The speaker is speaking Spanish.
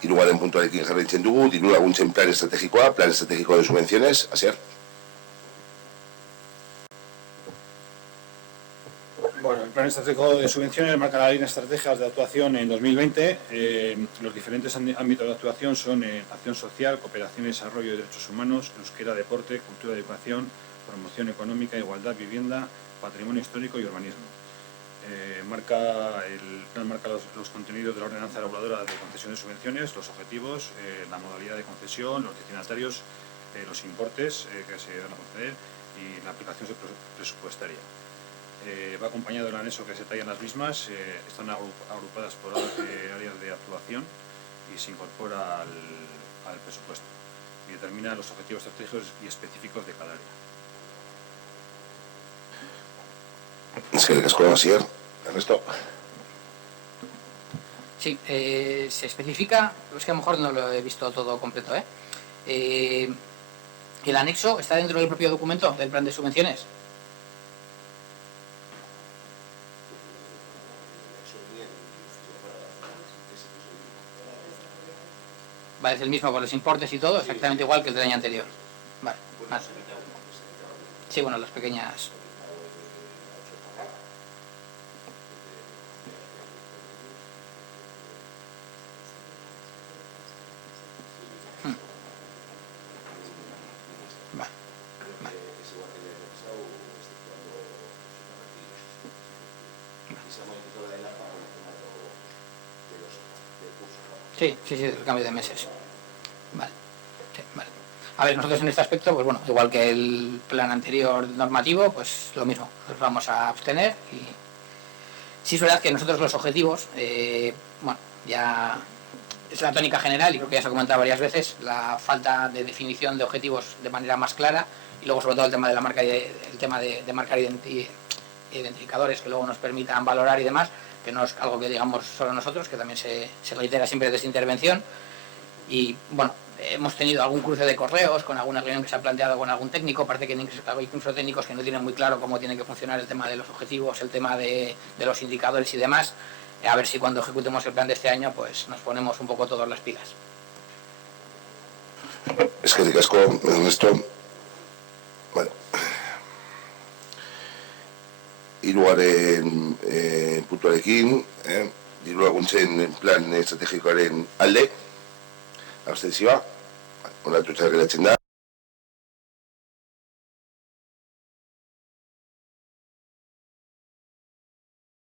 Hirugarren puntuarekin jarraitzen dugu, diru laguntzen plan estrategikoa, plan estratégico de subvenciones. Asier. Bueno, el plan estratégico de subvenciones marca la línea de estrategias de actuación en 2020. Los diferentes ámbitos de actuación son acción social, cooperación y desarrollo de derechos humanos, euskera, deporte, cultura y educación, promoción económica, igualdad, vivienda, patrimonio histórico y urbanismo. El plan marca los contenidos de la ordenanza reguladora de concesión de subvenciones, los objetivos, la modalidad de concesión, los destinatarios, los importes que se van a conceder y la aplicación presupuestaria. Va acompañado del anexo que se detallan las mismas, están agrupadas por áreas de actuación y se incorpora al presupuesto y determina los objetivos estratégicos y específicos de cada área. Es que es como Asier. Ernesto. Sí, se especifica, es que a lo mejor no lo he visto todo completo, el anexo está dentro del propio documento del plan de subvenciones. Vale, es el mismo con los importes y todo, exactamente igual que el del año anterior. Vale, vale. Sí, bueno, las pequeñas. Vale, vale. Sí, el cambio de meses. Vale. Sí, vale. A ver, nosotros en este aspecto, pues bueno, igual que el plan anterior normativo, pues lo mismo, nos vamos a abstener y sí es verdad que nosotros los objetivos, bueno, ya es la tónica general y creo que ya se ha comentado varias veces, la falta de definición de objetivos de manera más clara y luego sobre todo el tema de la marca, de marcar identificadores que luego nos permitan valorar y demás, que no es algo que digamos solo nosotros, que también se reitera siempre desde intervención. Y bueno, hemos tenido algún cruce de correos con alguna reunión que se ha planteado con algún técnico. Parece que hay incluso técnicos que no tienen muy claro cómo tiene que funcionar el tema de los objetivos, el tema de los indicadores y demás. A ver si cuando ejecutemos el plan de este año pues nos ponemos un poco todas las pilas. Es que digas con esto, bueno, hirugarren puntuarekin, diru laguntzen plan estrategikoaren alde, abstentzioa, onartuta geratzen da.